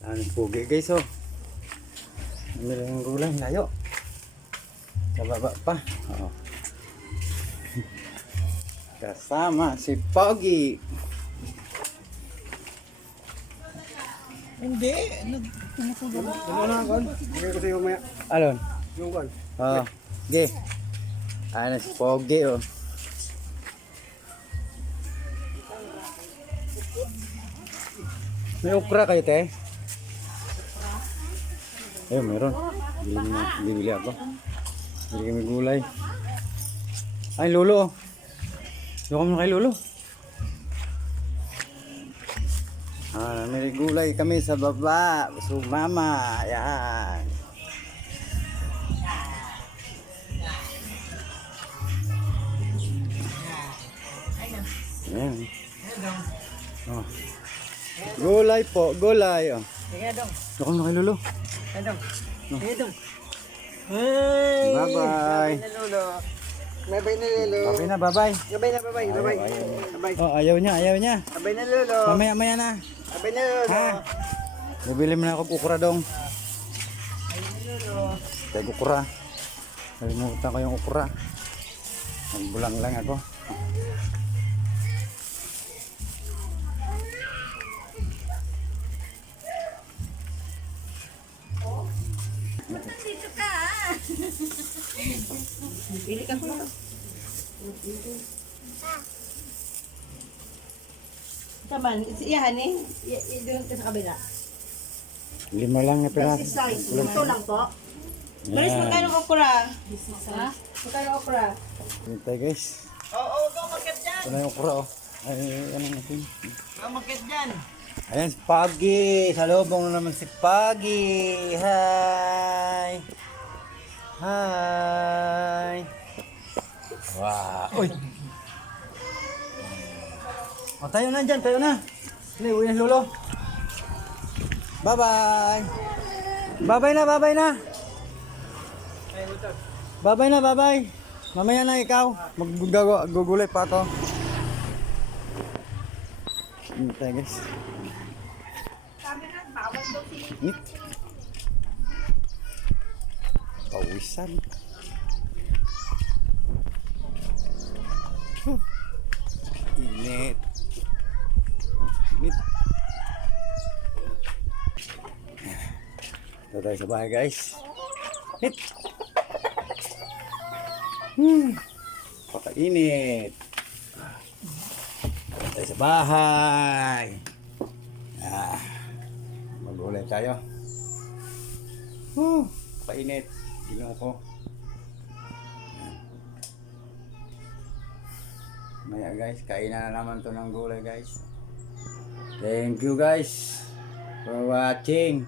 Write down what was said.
Ano pugi guys oh. Meron ng gulay layo. Sa baba pa. Oh. Kasama si Pogi. Hindi, tumutulo. Ano na kon? Bigay ko sa iyo maya. Alon? Yung kon. Oh. Ge. Ano si Pogi oh. May okra kayo te? Ayun, meron. Bibili ako. Bili kami gulay. Ay, lolo. Doon kami kay lolo. May gulay kami sa baba. Sumama. Ayan. Ayan. Oh. Gulay po, gulay. Oh. Sige dong. Doon kami kay lolo. Sige dong. Sige dong. Bye-bye. Na lolo. Bye-bye na lolo. Bye na, bye-bye. Bye-bye na, bye-bye. Bye-bye. Bye-bye. Oh, ayaw niya, ayaw niya. Bye-bye na lolo. Mamaya-maya na. Bye-bye na lolo. Ha? Bibili mo na ako ukra dong. Kaya ukra. Nalimutan ko yung ukra. Nagbulang lang ako. Dito ka. Pili ka po. Taman, iyahan eh. Doon ka sa kabila. 5 lang na piraso. Ito lang po. Maris, magkano okra? Ha? Magkano okra? Hintay guys. Oo, makit dyan. Ito na yung ukra oh. Ay, ano natin. Makit dyan. Ayan si Pagi. Salubong na naman si Pagi. Hi. Hi. Wow. Uy. O, tayo na dyan. Tayo na. Sini, uwi na si lolo. Bye-bye. Bye-bye na, bye-bye na. Bye-bye na, bye-bye. Mamaya na ikaw. Maggugulay pa to. Hintay guys. Init. Pawisan. Init. Init. Ito tayo sa bahay guys. Init. Pakainit. Ito tayo sa bahay. Magulay tayo. Painit. Ginoo ko. Maya guys, kainan na naman to ng gulay guys. Thank you guys for watching.